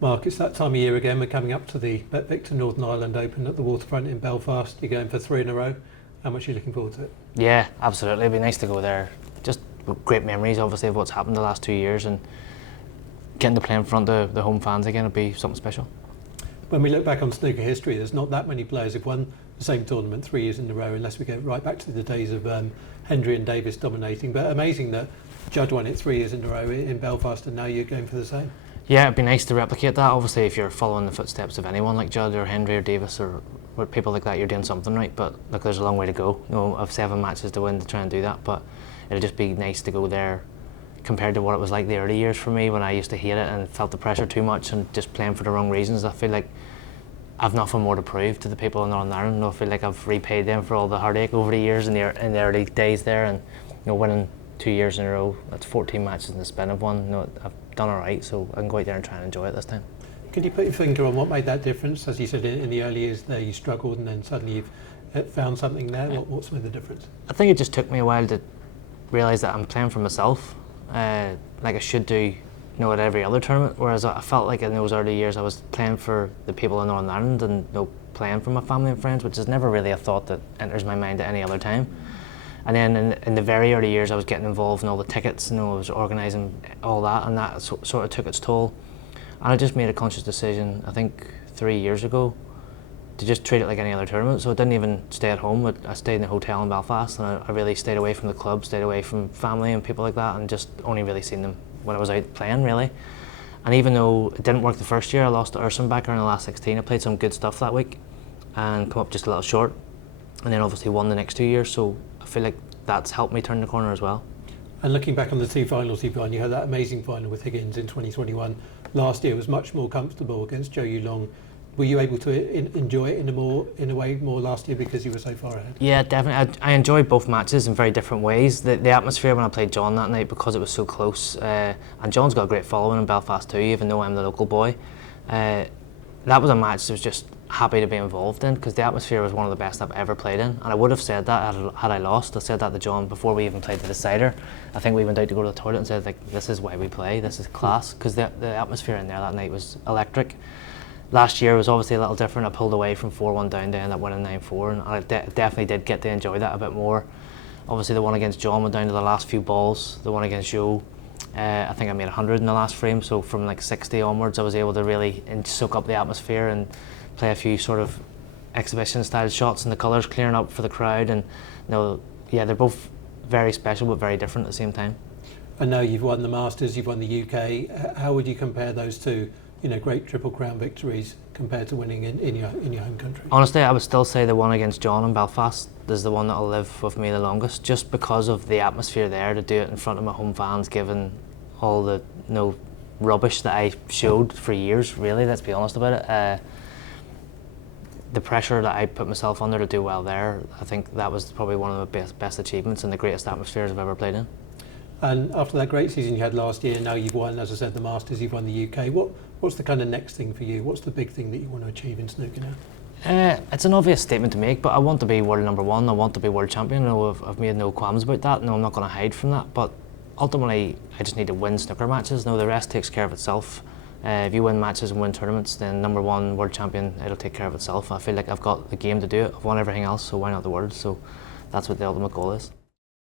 Mark, it's that time of year again. We're coming up to the BetVictor Northern Ireland Open at the waterfront in Belfast. You're going for 3 in a row. How much are you looking forward to it? Yeah, absolutely. It'd be nice to go there. Just great memories, obviously, of what's happened the last 2 years, and getting to play in front of the home fans again would be something special. When we look back on snooker history, there's not that many players who've won the same tournament 3 years in a row, unless we go right back to the days of Hendry and Davis dominating. But amazing that Judd won it 3 years in a row in Belfast, and now you're going for the same. Yeah, it'd be nice to replicate that. Obviously, if you're following the footsteps of anyone like Judd or Hendry or Davis or people like that, you're doing something right. But look, there's a long way to go. You know, I've 7 matches to win to try and do that. But it'd just be nice to go there compared to what it was like the early years for me when I used to hate it and felt the pressure too much and just playing for the wrong reasons. I feel like I've nothing more to prove to the people in Northern Ireland. I feel like I've repaid them for all the heartache over the years in the early days there, and winning 2 years in a row. That's 14 matches in the span of one. I've done all right, so I can go out there and try and enjoy it this time. Could you put your finger on what made that difference? As you said, in the early years there you struggled, and then suddenly you've found something there. What's made the difference? I think it just took me a while to realise that I'm playing for myself, like I should do at every other tournament, whereas I felt like in those early years I was playing for the people in Northern Ireland and playing for my family and friends, which is never really a thought that enters my mind at any other time. And then in the very early years I was getting involved in all the tickets, I was organising all that, and that sort of took its toll. And I just made a conscious decision, I think 3 years ago, to just treat it like any other tournament. So I didn't even stay at home. I stayed in a hotel in Belfast, and I really stayed away from the club, stayed away from family and people like that, and just only really seen them when I was out playing, really. And even though it didn't work the first year, I lost to Urson back in the last 16. I played some good stuff that week and come up just a little short, and then obviously won the next 2 years. So I feel like that's helped me turn the corner as well. And looking back on the 2 finals you've won, you had that amazing final with Higgins in 2021. Last year was much more comfortable against Joe Yulong. Were you able to enjoy it in a way more last year because you were so far ahead? Yeah, definitely. I enjoyed both matches in very different ways. The atmosphere when I played John that night, because it was so close, and John's got a great following in Belfast too, even though I'm the local boy. That was a match that was just happy to be involved in, because the atmosphere was one of the best I've ever played in. And I would have said that had I lost. I said that to John before we even played the decider. I think we went out to go to the toilet and said, like, this is why we play, this is class, because the atmosphere in there that night was electric. Last year was obviously a little different. I pulled away from 4-1 down to end up winning 9-4, and I definitely did get to enjoy that a bit more. Obviously the one against John went down to the last few balls. The one against Joe, I think I made 100 in the last frame, so from like 60 onwards I was able to really soak up the atmosphere and play a few sort of exhibition style shots, and the colours clearing up for the crowd. And yeah, they're both very special but very different at the same time. I know you've won the Masters, you've won the UK. How would you compare those two? Great Triple Crown victories compared to winning in your home country? Honestly, I would still say the one against John in Belfast is the one that'll live with me the longest, just because of the atmosphere there, to do it in front of my home fans, given all the rubbish that I showed for years, really, let's be honest about it. The pressure that I put myself under to do well there, I think that was probably one of the best achievements and the greatest atmospheres I've ever played in. And after that great season you had last year, now you've won, as I said, the Masters, you've won the UK. What's the kind of next thing for you? What's the big thing that you want to achieve in snooker now? It's an obvious statement to make, but I want to be world number 1. I want to be world champion. I've made no qualms about that. No, I'm not going to hide from that. But ultimately, I just need to win snooker matches. The rest takes care of itself. If you win matches and win tournaments, then number 1 world champion, it'll take care of itself. I feel like I've got the game to do it. I've won everything else, so why not the world? So that's what the ultimate goal is.